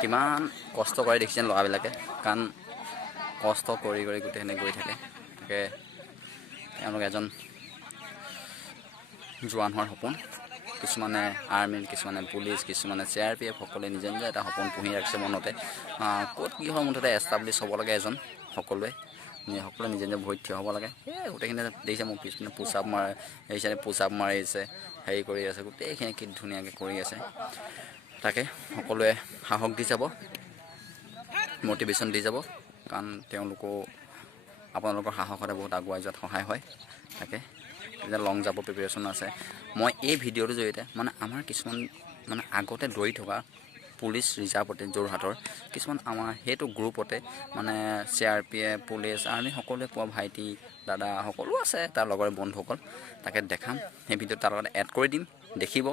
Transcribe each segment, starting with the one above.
কিমান কষ্ট কৰে দেখিছেন ল'ৰাবিলাকে কাৰণ কষ্ট কৰি কৰি গোটেইখিনি গৈ থাকে তাকে তেওঁলোক এজন জোৱান হোৱাৰ সপোন কিছুমানে আৰ্মি কিছুমানে পুলিচ কিছুমানে CRPF সকলোৱে নিজে নিজে এটা সপোন পুহি ৰাখিছে মনতে ক'ত কি হয় মুঠতে এষ্টাব্লিছ হ'ব লাগে এজন সকলোৱে সকলোৱে নিজে নিজে ভৰিত থিয় হ'ব লাগে এই গোটেইখিনি দেখিছে মোৰ পিছপিনে পুচাপ মাৰে এইচাইডে পুচাপ মাৰিছে হেৰি কৰি আছে গোটেইখিনি কি ধুনীয়াকৈ কৰি আছে তাকে সকলোৱে সাহস দি যাব মটিভেশ্যন দি যাব কাৰণ তেওঁলোকো আপোনালোকৰ সাহসতে বহুত আগুৱাই যোৱাত সহায় হয় তাকে এতিয়া লং জাম্পৰ প্ৰিপেৰেশ্যন আছে মই এই ভিডিঅ'টোৰ জৰিয়তে মানে আমাৰ কিছুমান মানে আগতে দৌৰি থকা পুলিচ ৰিজাৰ্ভতে যোৰহাটৰ কিছুমান আমাৰ সেইটো গ্ৰুপতে মানে CRPF পুলিচ আৰ্মি সকলোৱে পোৱা ভাইটি দাদা সকলো আছে তাৰ লগৰ বন্ধুসকল তাকে দেখাম সেই ভিডিঅ'ত তাৰ লগত এড কৰি দিম দেখিব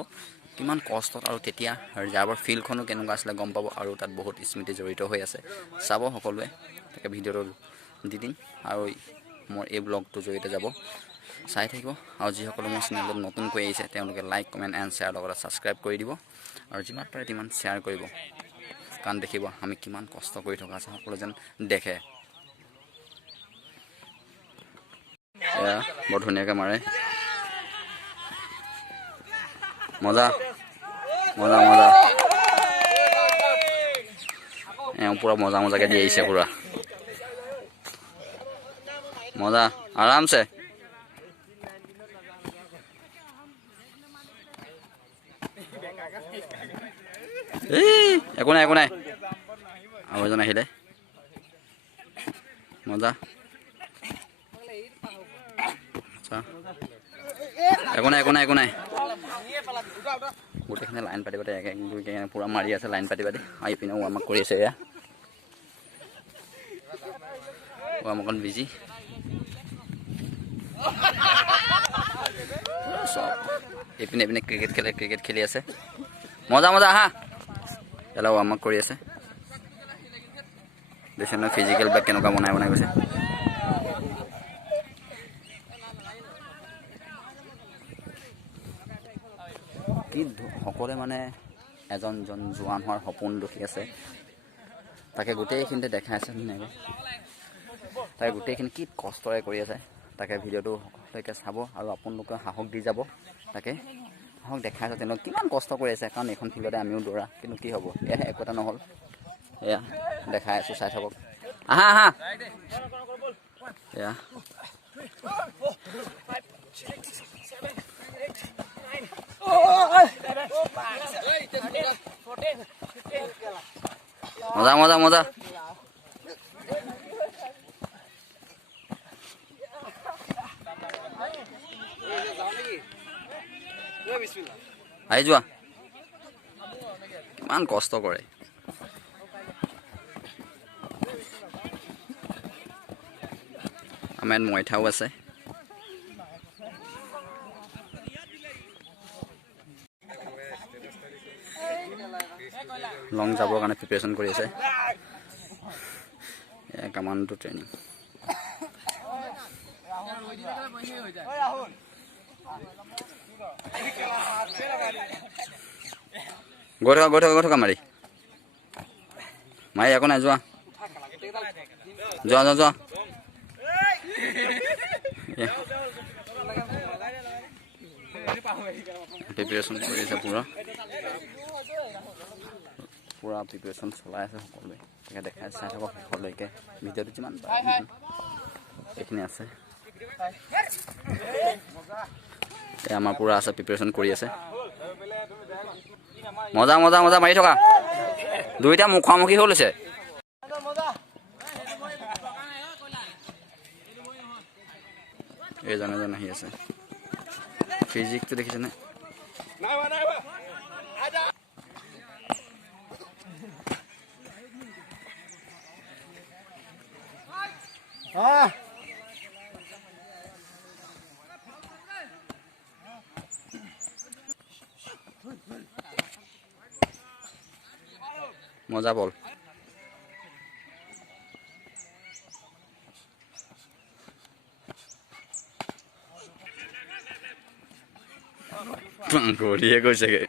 কিমান কষ্টত আৰু তেতিয়া ৰিজাৰ্ভৰ ফিল্ডখনো কেনেকুৱা আছিলে গম পাব আৰু তাত বহুত স্মৃতি জড়িত হৈ আছে চাব সকলোৱে তাকে ভিডিঅ'টো দি দিম আৰু মোৰ এই ব্লগটোৰ জৰিয়তে যাব চাই থাকিব আৰু যিসকলে মোৰ চেনেলত নতুনকৈ আহিছে তেওঁলোকে লাইক কমেণ্ট এণ্ড শ্বেয়াৰ লগতে ছাবস্ক্ৰাইব কৰি দিব আৰু যিমান পাৰে তিমান শ্বেয়াৰ কৰিব কাৰণ দেখিব আমি কিমান কষ্ট কৰি থকা আছে সকলো যেন দেখে এয়া বৰ ধুনীয়াকৈ মাৰে মজা মজা মজা এওঁ পূৰা মজা মজাকৈ দি আহিছে পূৰা মজা আৰামছে একো নাই একো নাই আৰু এজন আহিলে মজা আচ্ছা একো নাই একো নাই একো নাই গোটেইখিনি লাইন পাতি পাতি এক এক দুইকৈ পূৰা মাৰি আছে লাইন পাতি পাতি আহি পিনে ৱাৰ্ম আপ কৰি আছে এয়া ৱাৰ্ম অকণ বিজি চব এইপিনে এইপিনে ক্ৰিকেট খেলি আছে মজা মজা আহা এলা ৱাৰ্ম আপ কৰি আছে দেখিছে নহয় ফিজিকেল বেগ কেনেকুৱা বনাই বনাই গৈছে কি সকলোৱে মানে এজন জোৱান হোৱাৰ সপোন দেখি আছে তাকে গোটেইখিনিতে দেখাই আছে ধুনীয়াকৈ তাকে গোটেইখিনি কি কষ্টৰে কৰি আছে তাকে ভিডিঅ'টো সকলোকে চাব আৰু আপোনালোকে সাহস দি যাব তাকে সাহস দেখাই আছে তেওঁলোকে কিমান কষ্ট কৰি আছে কাৰণ এইখন ফিল্ডতে আমিও দৌৰা কিন্তু কি হ'ব এয়া একো এটা নহ'ল এয়া দেখাই আছোঁ চাই থাকক আহা আহা এয়া মজা মজা মজা আহি যোৱা কিমান কষ্ট কৰে আমাৰ ইয়াত মইঠাও আছে লং যাবৰ কাৰণে প্ৰিপেৰেশ্যন কৰি আছে কামাণ্ডো ট্ৰেইনিং গৈ থকা মাৰি একো নাই যোৱা যোৱা যোৱা যোৱা প্ৰিপেৰেশ্যন কৰি আছে পূৰা প্ৰিপেৰেশ্যন চলাই আছে সকলোৱে তাকে দেখাই চাই থাকক শেষলৈকে ভিডিঅ'টো যিমান এইখিনি আছে আমাৰ পূৰা আছে প্ৰিপেৰেশ্যন কৰি আছে মজা মজা মজা মাৰি থকা দুইটা মুখামুখি হৈ লৈছে এইজন এজন আহি আছে ফিজিকটো দেখিছেনে মজা বল গড়িয়ে গৈছেগে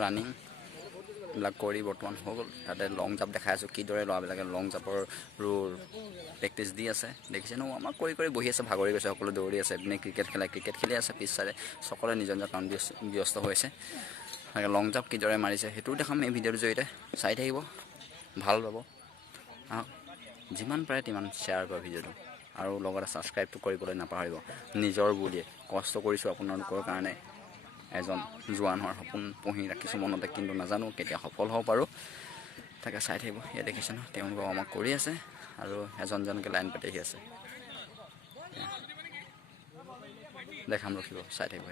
ৰানিং বিলাক কৰি বৰ্তমান হৈ গ'ল তাতে লং জাম্প দেখাই আছোঁ কিদৰে ল'ৰাবিলাকে লং জাম্পৰ প্ৰেক্টিচ দি আছে দেখিছে ন আমাক কৰি বহি আছে ভাগৰি গৈছে সকলো দৌৰি আছে এপিনে ক্ৰিকেট খেলি আছে পিছ চাইডে সকলোৱে নিজৰ কাম ব্যস্ত হৈছে লং জাম্প কিদৰে মাৰিছে সেইটোও দেখাম এই ভিডিঅ'টোৰ জৰিয়তে চাই থাকিব ভাল পাব যিমান পাৰে তিমান শ্বেয়াৰ কৰা ভিডিঅ'টো আৰু লগতে ছাবস্ক্ৰাইবটো কৰিবলৈ নাপাহৰিব নিজৰ বুলিয়ে কষ্ট কৰিছোঁ আপোনালোকৰ কাৰণে এজন জোৱান হোৱাৰ সপোন পুহি ৰাখিছোঁ মনতে কিন্তু নাজানো কেতিয়া সফল হ'ব পাৰোঁ তাকে চাই থাকিব ইয়াত দেখিছে ন তেওঁলোকক আমাক কৰি আছে আৰু এজনকে লাইন পাতি আহি আছে দেখাম ৰখিব চাই থাকিব